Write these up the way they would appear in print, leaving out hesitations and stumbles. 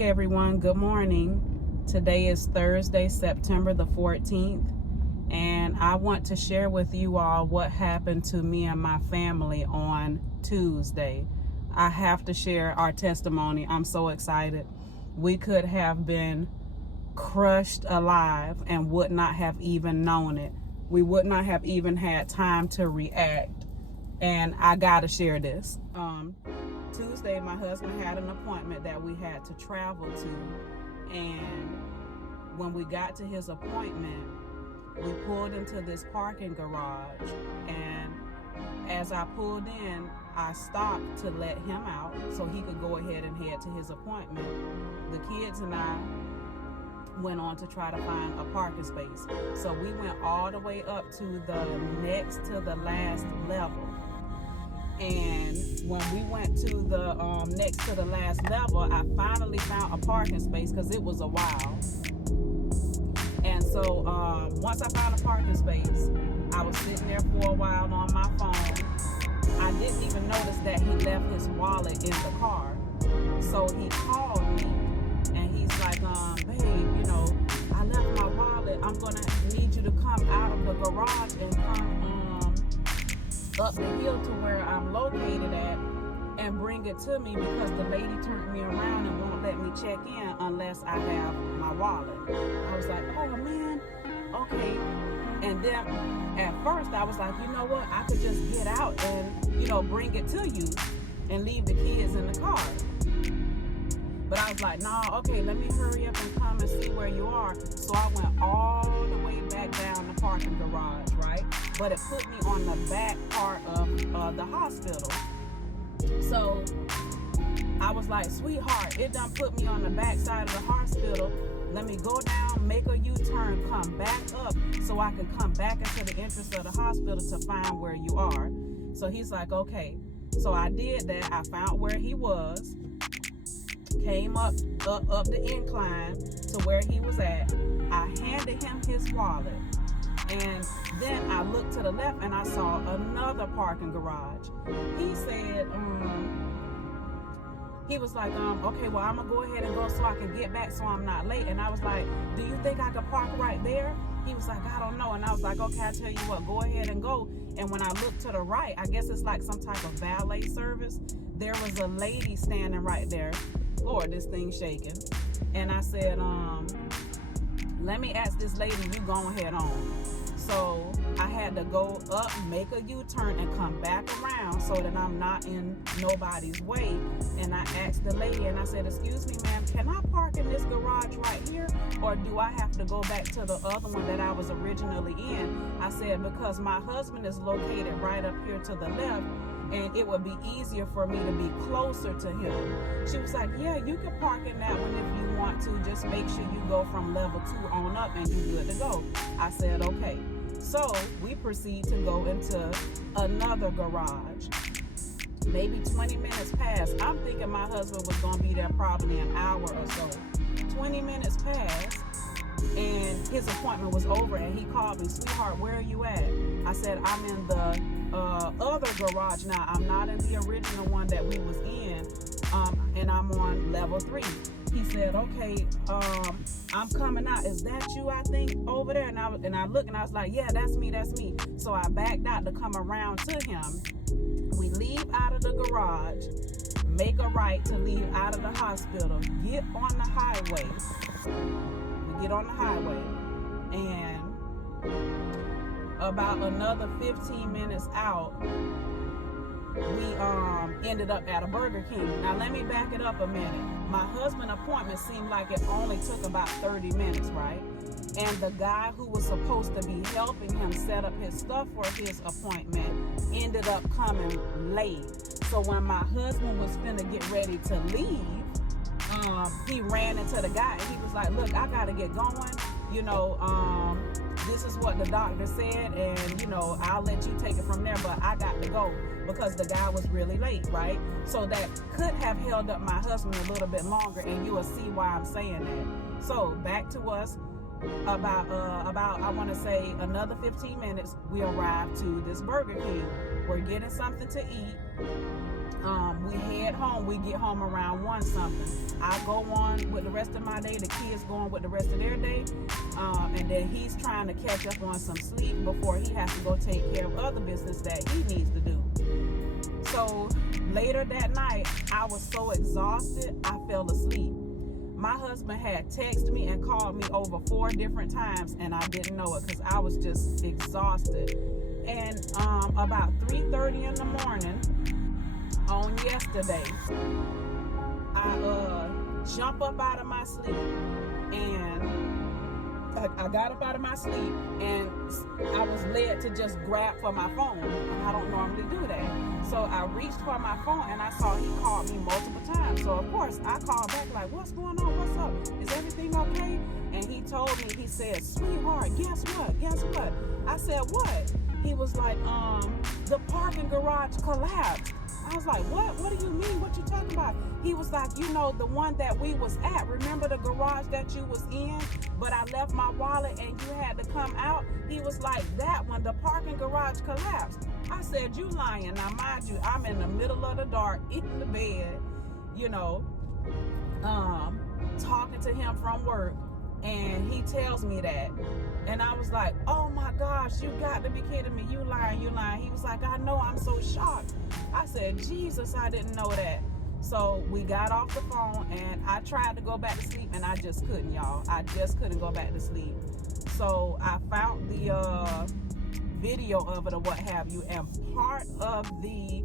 morning, everyone. Good morning. Today is Thursday, September the 14th, and I want to share with you all what happened to me and my family on Tuesday. I have to share our testimony. I'm so excited. We could have been crushed alive and would not have even known it. We would not have even had time to react, and I gotta share this. Tuesday, my husband had an appointment that we had to travel to, and when we got to his appointment, we pulled into this parking garage, and as I pulled in, I stopped to let him out so he could go ahead and head to his appointment. The kids and I went on to try to find a parking space. So we went all the way up to the next to the last level. And when we went to the next to the last level, I finally found a parking space because it was a while. And so once I found a parking space, I was sitting there for a while on my phone. I didn't even notice that he left his wallet in the car. So he called me and he's like, babe, I left my wallet. I'm gonna need you to come out of the garage and come up the hill to where I'm located at and bring it to me because the lady turned me around and won't let me check in unless I have my wallet. I was like, oh man, okay. And then at first I was like, you know what? I could just get out and, bring it to you and leave the kids in the car. But I was like, nah, okay, let me hurry up and come and see where you are. So I went all the way back down the parking garage, right? But it put me on the back part of the hospital. So I was like, sweetheart, it done put me on the back side of the hospital. Let me go down, make a U-turn, come back up so I can come back into the entrance of the hospital to find where you are. So he's like, okay. So I did that. I found where he was, came up the incline to where he was at. I handed him his wallet. And then I looked to the left and I saw another parking garage. He said, he was like, okay, well, I'm gonna go ahead and go so I can get back so I'm not late. And I was like, do you think I could park right there? He was like, I don't know. And I was like, okay, I tell you what, go ahead and go. And when I looked to the right, I guess it's like some type of valet service. There was a lady standing right there. Lord, this thing's shaking. And I said, let me ask this lady, you go ahead on. So I had to go up, make a U-turn, and come back around so that I'm not in nobody's way. And I asked the lady, and I said, excuse me, ma'am, can I park in this garage right here? Or do I have to go back to the other one that I was originally in? I said, because my husband is located right up here to the left, and it would be easier for me to be closer to him. She was like, yeah, you can park in that one if you want to. Just make sure you go from level 2 on up and you're good to go. I said, okay. So we proceed to go into another garage. Maybe 20 minutes passed. I'm thinking my husband was gonna be there probably an hour or so. 20 minutes passed and his appointment was over and he called me, sweetheart, where are you at? I said, I'm in the other garage now. I'm not in the original one that we was in, and I'm on level 3. He said, okay, I'm coming out. Is that you, I think, over there? And I looked and I was like, yeah, that's me. So I backed out to come around to him. We leave out of the garage, make a right to leave out of the hospital, get on the highway. We get on the highway, and about another 15 minutes out, we ended up at a Burger King. Now let me back it up a minute. My husband's appointment seemed like it only took about 30 minutes, right? And the guy who was supposed to be helping him set up his stuff for his appointment ended up coming late. So when my husband was finna get ready to leave, he ran into the guy and he was like, look, I gotta get going. This is what the doctor said, and I'll let you take it from there, but I got to go because the guy was really late, right? So that could have held up my husband a little bit longer, and you will see why I'm saying that. So back to us, about I want to say another 15 minutes, we arrived to this Burger King. We're getting something to eat. We head home. We get home around 1 something. I go on with the rest of my day. The kids go on with the rest of their day. And then he's trying to catch up on some sleep before he has to go take care of other business that he needs to do. So later that night, I was so exhausted, I fell asleep. My husband had texted me and called me over 4 different times, and I didn't know it because I was just exhausted. And about 3:30 in the morning on yesterday, I jump up out of my sleep, and I got up out of my sleep, and I was led to just grab for my phone. I don't normally do that. So I reached for my phone, and I saw he called me multiple times. So of course I called back like, what's going on? What's up? Is everything okay? And he told me, he said, sweetheart, guess what? I said, what? He was like, the parking garage collapsed. I was like, what? What do you mean? What you talking about? He was like, the one that we was at. Remember the garage that you was in? But I left my wallet and you had to come out. He was like, that one, the parking garage collapsed. I said, you lying. Now, mind you, I'm in the middle of the dark, in the bed, talking to him from work. And he tells me that. And I was like, oh my gosh, you got to be kidding me. You lying. He was like, I know, I'm so shocked. I said, Jesus, I didn't know that. So we got off the phone, and I tried to go back to sleep, and I just couldn't, y'all. I just couldn't go back to sleep. So I found the video of it or what have you, and part of the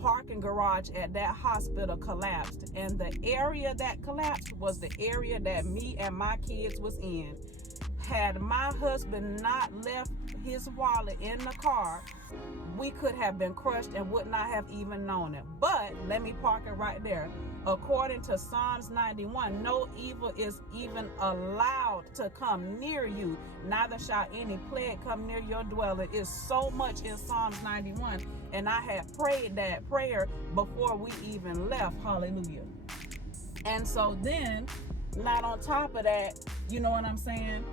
parking garage at that hospital collapsed, and the area that collapsed was the area that me and my kids was in. Had my husband not left his wallet in the car, we could have been crushed and would not have even known it. But let me park it right there. According to Psalms 91, no evil is even allowed to come near you, neither shall any plague come near your dwelling. It's so much in Psalms 91, and I had prayed that prayer before we even left. Hallelujah. And so then, not on top of that, you know what I'm saying?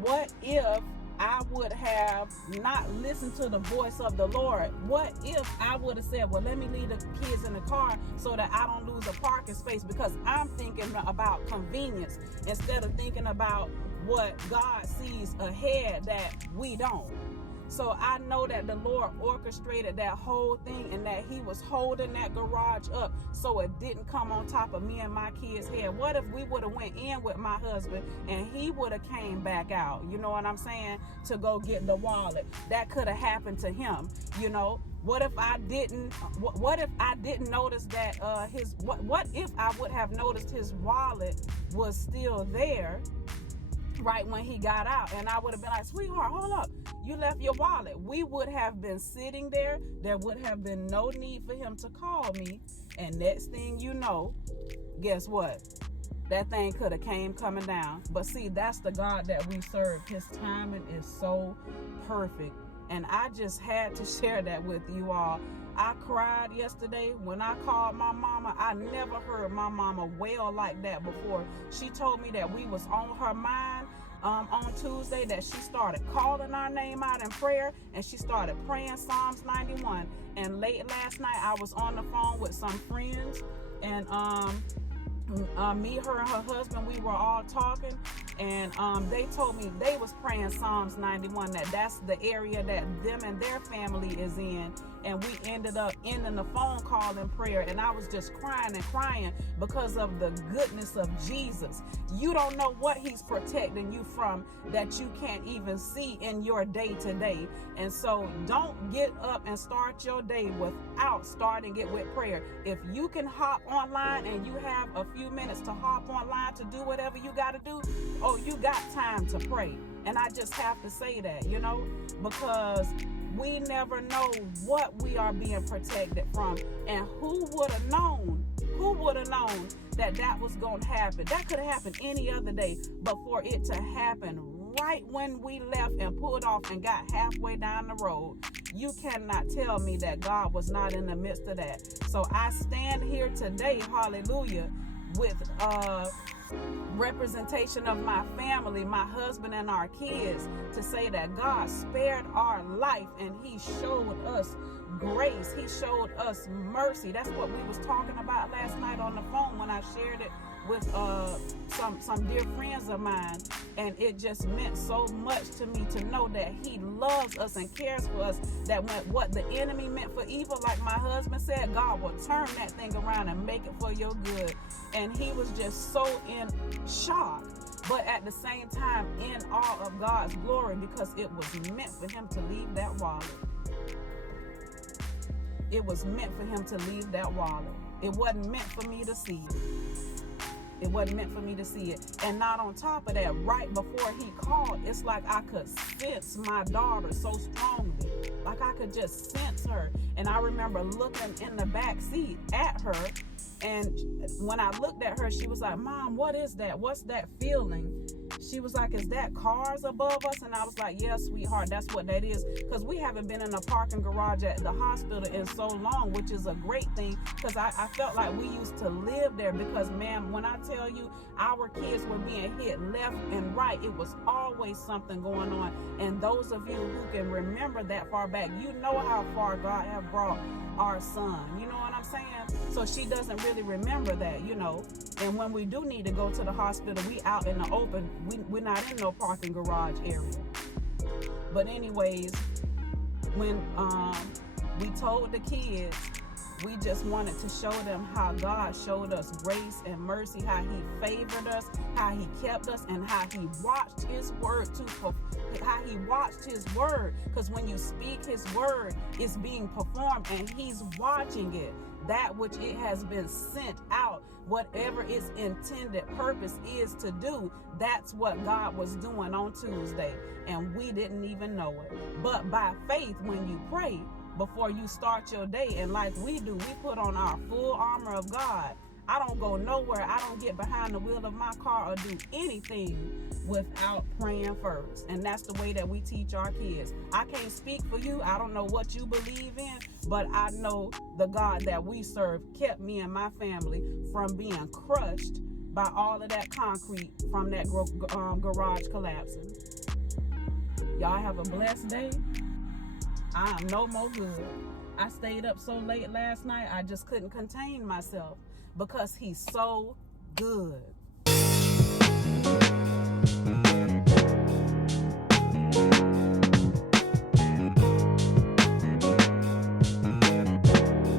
What if I would have not listened to the voice of the Lord? What if I would have said, well, let me leave the kids in the car so that I don't lose a parking space, because I'm thinking about convenience instead of thinking about what God sees ahead that we don't. So I know that the Lord orchestrated that whole thing, and that he was holding that garage up so it didn't come on top of me and my kids' head. What if we would have went in with my husband and he would have came back out, you know what I'm saying, to go get the wallet? That could have happened to him, What if I didn't notice that what if I would have noticed his wallet was still there right when he got out, and I would have been like, sweetheart, hold up, you left your wallet. We would have been sitting there. There would have been no need for him to call me. And next thing you know, guess what? That thing could have came coming down. But see, that's the God that we serve. His timing is so perfect. And I just had to share that with you all. I cried yesterday when I called my mama. I never heard my mama wail like that before. She told me that we was on her mind on Tuesday, that she started calling our name out in prayer, and she started praying Psalms 91. And late last night, I was on the phone with some friends, and me, her, and her husband, we were all talking, and they told me they was praying Psalms 91, that's the area that them and their family is in. And we ended up ending the phone call in prayer, and I was just crying and crying because of the goodness of Jesus. You don't know what he's protecting you from that you can't even see in your day to day. And so don't get up and start your day without starting it with prayer. If you can hop online and you have a few minutes to hop online to do whatever you got to do, you got time to pray. And I just have to say that, because we never know what we are being protected from. And who would have known that was going to happen? That could have happened any other day, but for it to happen right when we left and pulled off and got halfway down the road, you cannot tell me that God was not in the midst of that. So I stand here today, hallelujah, with representation of my family, my husband and our kids, to say that God spared our life, and he showed us grace. He showed us mercy. That's what we was talking about last night on the phone when I shared it with some dear friends of mine, and it just meant so much to me to know that he loves us and cares for us, that when what the enemy meant for evil, like my husband said, God will turn that thing around and make it for your good. And he was just so in shock, but at the same time in awe of God's glory, because it was meant for him to leave that wallet. It was meant for him to leave that wallet. It wasn't meant for me to see it. It wasn't meant for me to see it. And not on top of that, right before he called, it's like I could sense my daughter so strongly. Like I could just sense her. And I remember looking in the back seat at her. And when I looked at her, she was like, Mom, what is that? What's that feeling? She was like, is that cars above us? And I was like, yeah, sweetheart, that's what that is. Because we haven't been in a parking garage at the hospital in so long, which is a great thing, because I felt like we used to live there. Because, ma'am, when I tell you our kids were being hit left and right, it was always something going on. And those of you who can remember that far back, you know how far God have brought our son. You know what I'm saying? So she doesn't really remember that, you know. And when we do need to go to the hospital, we out in the open. We're not in no parking garage area. But anyways, when we told the kids, we just wanted to show them how God showed us grace and mercy, how he favored us, how he kept us, and how he watched his word because when you speak his word, it's being performed and he's watching it. That which it has been sent out, whatever its intended purpose is to do, that's what God was doing on Tuesday, and we didn't even know it. But by faith, when you pray before you start your day, and like we do, we put on our full armor of God. I don't go nowhere. I don't get behind the wheel of my car or do anything without praying first. And that's the way that we teach our kids. I can't speak for you. I don't know what you believe in, but I know the God that we serve kept me and my family from being crushed by all of that concrete from that garage collapsing. Y'all have a blessed day. I am no more good. I stayed up so late last night, I just couldn't contain myself because he's so good.